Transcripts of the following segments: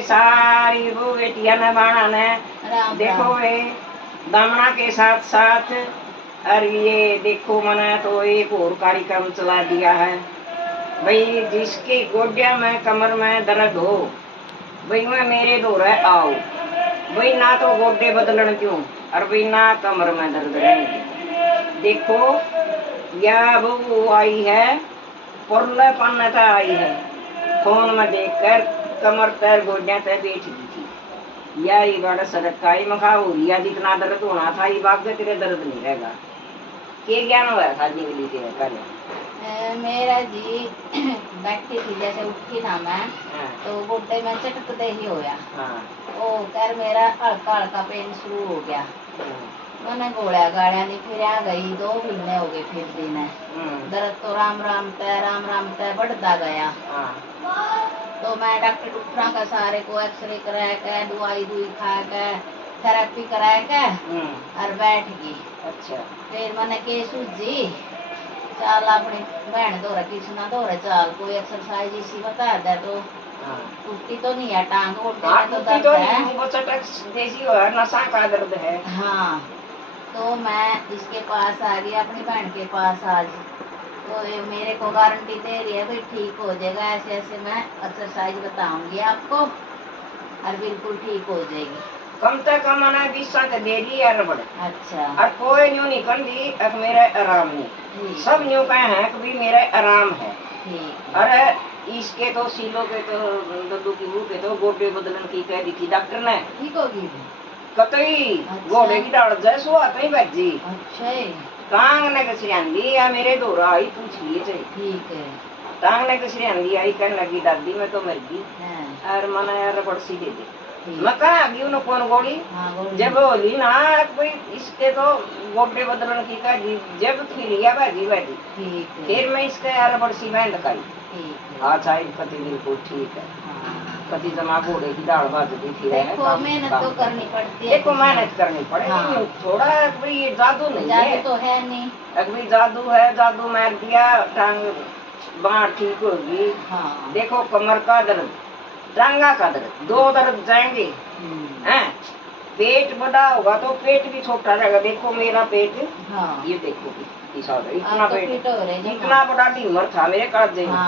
ये सारी वो बेटियां ने बाणा ने देखो वे दामना के साथ साथ और ये देखो मैंने तो एक और कार्यक्रम चला दिया है भाई, जिसके गोड्या में कमर में दर्द हो भाई मैं मेरे दौरे आओ भाई, ना तो गोडे बदलन क्यों और भाई ना कमर में दर्द रहेंगे। देखो यह वो आई है पुरले पन्नता आई है, फोन में देखकर कमर तैर गोड्या तय बैठ गई थी। यही बड़ा सरकाई मखा हो रिया जितना दर्द होना था ये बाग तेरे दर्द नहीं रहेगा। के ज्ञान हुआ था निकली तेरे पहले मेरा जी बैठी थी जैसे उठी ना मैं तो गोड्डे में चटकते ही होया। ओ कर मेरा हल्का हल्का पेन शुरू हो गया। मैंने गोलियां गाड़िया नहीं फिर आ गई 2 महीने हो गए फिर दिन दर्द तो राम राम तय बढ़ता गया। तो मैं डॉक्टर डॉक्टरा का सारे को एक्सरे करा के दवाई दुई खा के थेरेपी करा के और बैठ गई। अच्छा फिर मैंने के सूझी चाल अपनी बहन दौरा कृष्णा दौरा चाल कोई एक्सरसाइज इसी बता दे तो टूटी तो नहीं है टांग तो दर्द है देसी और नशा का दर्द है। हाँ तो मैं इसके पास आ गई अपनी बहन के पास आज तो ये मेरे को गारंटी दे रही है भाई ठीक हो जाएगा, ऐसे ऐसे मैं एक्सरसाइज बताऊंगी आपको और बिल्कुल ठीक हो जाएगी। कम से कम मैंने 20 साल दे दी है रबड़। अच्छा और कोई न्यू नहीं कर दी अब मेरा आराम नहीं, सब न्यू कहे हैं कि भी मेरा आराम है। अरे इसके तो सीलो के तो दद्दू की मुँह के तो गोडे बदलन की कह दी थी डॉक्टर ने ठीक होगी कतई घोड़े की डाल जैसो आते ही बजी। अच्छा टांग ने कसरी आंदी या मेरे दौरा आई पूछ लिए थे। ठीक है टांग ने कसरी आंदी आई कहने लगी दादी मैं तो मर गई और मना यार रबड़ सी दे दे। मैं कहा गई उन्हें कौन गोली जब बोली ना कोई इसके तो गोडे बदलन की का जब थी लिया बाजी बाजी फिर मैं इसका यार रबड़ सी बांध काई। अच्छा कति बिल्कुल ठीक है कति जमा घोड़े की दाढ़ बाजती फिर देखो मेहनत तो करनी पड़ती है। देखो मेहनत करनी पड़ेगी थोड़ा कोई ये जादू नहीं है। जादू तो है नहीं अभी जादू है, जादू मार दिया टांग बाढ़ ठीक होगी। देखो कमर का दर्द टांगा का दर्द 2 दर्द जाएंगे हैं। पेट बड़ा होगा तो पेट भी छोटा रहेगा। देखो मेरा पेट ये देखो इतना तो पेट इतना बड़ा टीमर था मेरे काजे में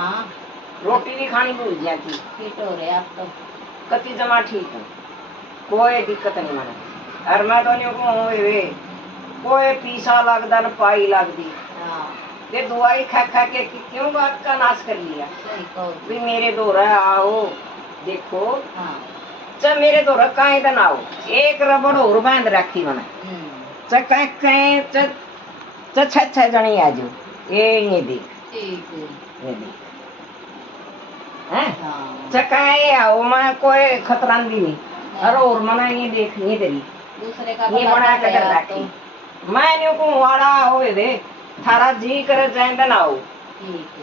रोटी भी खानी भूल जाती। फिट हो रहे आप तो कति जमा ठीक है कोई दिक्कत नहीं माना और मैं तो नहीं कहूँ कोई पीसा लगदा न पाई लगदी ये दवाई खा खा के क्यों बात का नाश कर लिया। भी मेरे दौरा आओ देखो जब मेरे दौरा कहीं दिन आओ एक रबड़ और बांध रखी मैंने छह जनी आ जाओ ये देख ये देख चकाए आओ मैं कोई खतरा नहीं अरे और मना ये देख ये तेरी दूसरे का ये बना कर रखी मैं न्यू को वाड़ा होए दे थारा जी करे जाए ना आओ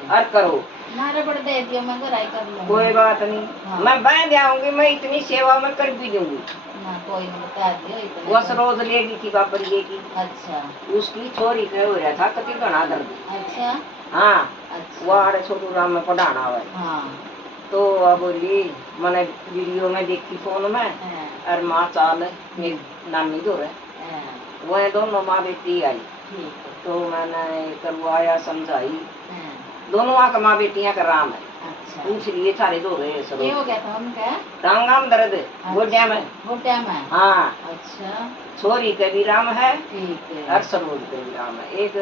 और करो ना रबड़ दे दियो मैं घर आई कर लूंगी कोई बात नहीं मैं बांध आऊंगी मैं इतनी सेवा मैं कर भी दूंगी ना कोई नहीं बता दियो इतने बस रोज लेगी थी बापर ये की। अच्छा उसकी छोरी के हो रहा था कति घना दर्द। अच्छा हाँ अच्छा वाड़े छोटू राम में पढ़ाना हुआ तो अब बोली मैंने वीडियो में देखी फोन में और माँ चाल मेरी नानी दो रहे वह दोनों माँ बेटी आई तो मैंने करवाया समझाई दोनों आँख माँ बेटियां का राम है। अच्छा पूछ लिए सारे दो रहे सब ये हो गया था उनका टांगा में दर्द गोड्या में हाँ अच्छा छोरी के भी राम है ठीक है और सरोज के भी राम है। एक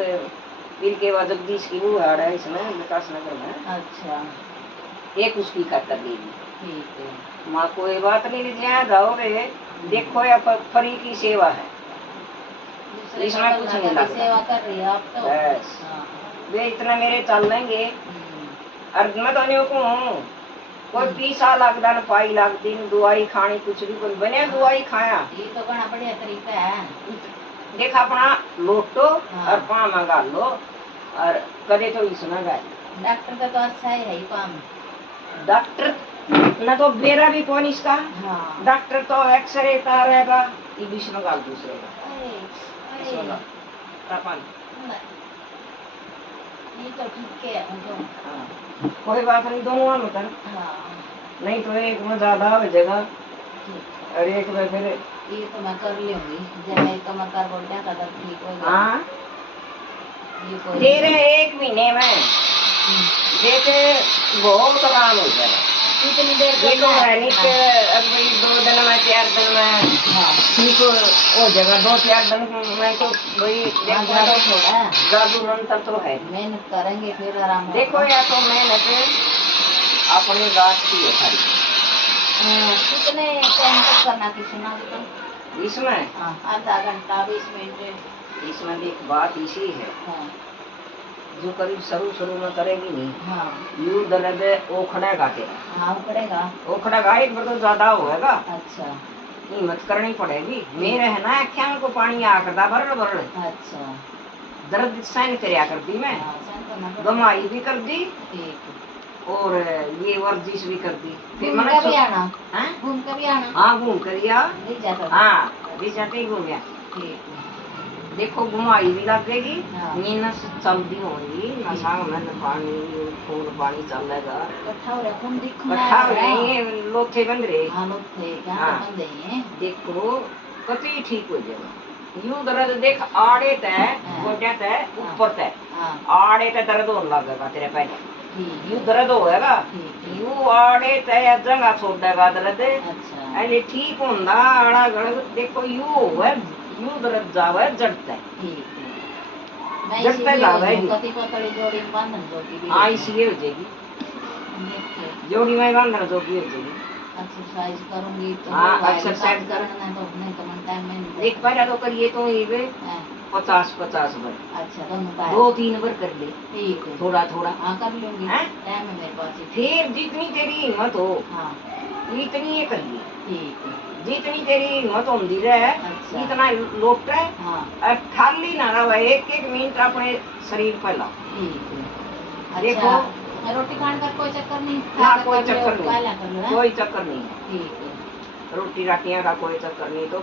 इनके बाद जगदीश की वो है इसमें विकास नगर में। अच्छा एक उसकी कर देगी ठीक है माँ कोई बात नहीं लीजिए जाओ रे देखो या फरी की सेवा है इसमें कुछ नहीं लगता सेवा कर रही है आप तो बस वे इतना मेरे चल लेंगे और मैं तो नहीं कहूँ कोई 20 साल लगता न पाई लगती न दवाई खानी कुछ भी कोई बने दवाई खाया ये तो बड़ा बढ़िया तरीका है। देखा अपना लोटो और पा मंगा लो और कदे तो इसमें गए डॉक्टर का तो अच्छा ही है काम डॉक्टर न तो बेरा भी कौन इसका डॉक्टर तो एक्सरे का रहेगा ये बीच में गाल दूसरे ये तो ठीक है कोई बात नहीं दोनों में कर नहीं तो एक में ज्यादा हो जाएगा और एक में फिर ये तो मैं कर लूंगी जब मेरी कमर का गोड्डा का दर्द ठीक हो गया। हाँ ये कोई तेरे 1 महीने में देख बहुत आराम हो जाएगा। कितनी देर देखो करना है? नित्य अभी 2 दिन में 4 दिन में हाँ ठीक हो जाएगा। 2-4 दिन में तो वही हाँ, देखो जादू तो थोड़ा है। जादू मंत्र तो है। मेहनत करेंगे फिर आराम होगा। देखो या तो मेहनत अपनी बात की है सारी। कितने टाइम तक करना कितना तो इसमें हाँ आधा घंटा 20 मिनट। इसमें देख बात इसी है हाँ जो करीब शुरू में करेगी नहीं हाँ यू दर्द ओखड़ेगा तेरा। हाँ पड़ेगा। ओखड़ेगा एक बार तो ज्यादा होएगा। अच्छा हिम्मत करनी पड़ेगी। मेरे है ना अख्यान को पानी आ करता बरड़ बरड़ अच्छा दर्द सहन करया करती मैं। हाँ सहन करना पड़ेगा। गमाई भी कर दी ठीक और ये वर्जिश भी कर दी। फिर घूम मैंने के भी आना हाँ घूम के भी आना हाँ घूम कर दिया। नहीं जाता हाँ अभी जाते ही घूम गया। ठीक है। देखो घुमाई भी लगेगी हाँ। नींद चलती होगी नशा में पानी खून पानी चलेगा इकट्ठा हो रहा खून दिखना इकट्ठा हो जाएंगे लोथे बन रहे। हाँ लोग थे क्या हाँ। बंदे हैं। देखो कति ठीक हो जाएगा। यूं दर्द देख आड़े तय हाँ। गोड्या तय ऊपर तय हाँ आड़े तय दर्द और लगेगा तेरे पहले ठीक यूं दर्द होएगा ठीक है। यूं आड़े तय जगह छोड़ देगा दर्द अच्छा ऐसे ठीक होंदा आड़ा गड़ देखो यूं होवे यूं दर्द जावे जड़ता है। ठीक है। मैं जब इसीलिए तक आ रहा है। कति पतली जोड़ी में बांधन जोड़ी भी हाँ इसलिए हो जाएगी देखिए जोड़ी में बांधना जो भी हो जाएगी। एक्सरसाइज करूंगी तो हाँ, होगा, एक्सरसाइज काम करना है तो नहीं तो मन टाइम में नहीं देख पहले तो करिए तो ये वे हाँ, 50-50 बार अच्छा दोनों का 2-3 बार कर ले ठीक है। थोड़ा थोड़ा। हाँ कर लूंगी हैं? टाइम है मेरे पास ही। फिर जितनी तेरी हिम्मत हो हाँ इतनी ये करिए। ठीक है। जितनी तेरी हिम्मत होती रहे अच्छा। इतना लोट रहे हाँ और खाली ना रहे 1-1 मिनट अपने शरीर पर लाओ। ठीक है। देखो। अच्छा रोटी खाने का कोई चक्कर नहीं ना खा कोई कर लो, चक्कर काला कर लो, नहीं हैं? कोई चक्कर नहीं ठीक है। रोटी राटियां का कोई चक्कर नहीं तो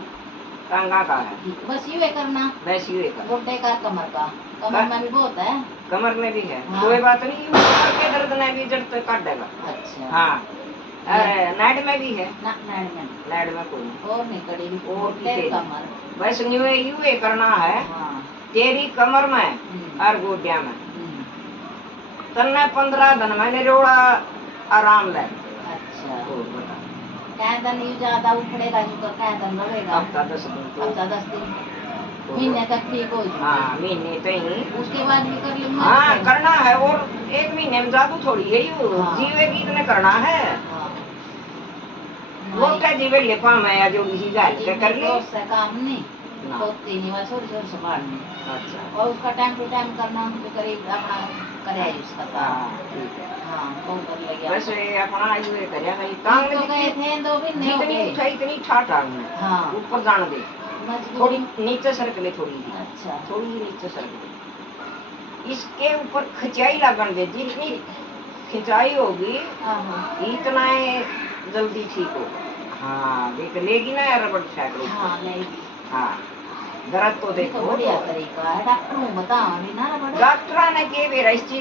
टांगा का है ठीक है। बस यूँ करना वैसे ही कर। गोड्डे का कमर का कमर में भी बहुत है। कमर में भी है हाँ। कोई बात नहीं कमर के दर्द में भी जड़ तक काट देगा। अच्छा हाँ अरे नाइट में भी है ना नाड़ में नाइट में कोई नहीं। और नहीं कड़ी और गोड्डे भी कमर। बस यूं करना है हाँ तेरी कमर में हम्म, और गोड्या में हम्म, तन्ने 15 दिन में निरोड़ा आराम ले। अच्छा और बता क्या दिन यूँ ज्यादा उखड़ेगा यूँ कर क्या दिन लगेगा हफ्ता 10 दिन तो हफ्ता 10 दिन महीने तक ठीक हो जाए। हाँ महीने तक ही। उसके बाद भी कर लूंगा। हाँ करना है और 1 महीने में जादू थोड़ी है यू हाँ। जीवे की इतने करना है हाँ वो क्या जीवे ले पा मैं जो इसी गाल के कर ले। उससे काम नहीं ना। होती नहीं बस छोटी छोटी संभालनी अच्छा और उसका टाइम टू टाइम करना तो करीब अपना करे उसका साथ। हाँ ठीक है हाँ बहुत कर लगे बस ये अपना ये करिया भाई काम तो गए में थे 2 महीने हो जितनी गए। उठाई इतनी ठाठ आ में हाँ ऊपर जान दे मजबूरी। थोड़ी नीचे सरक ले थोड़ी सी अच्छा थोड़ी सी नीचे सरक ले इसके ऊपर खिंचाई लगन दे जितनी खिंचाई होगी हाँ इतना ही जल्दी ठीक होगा। हाँ देख लेगी ना यार रबड़ फेंक हाँ नहीं हाँ दर्द तो तो देखो बढ़िया तरीका है डॉक्टर ने बताया भी ना बड़ा डॉक्टर ने के बेरा इस चीज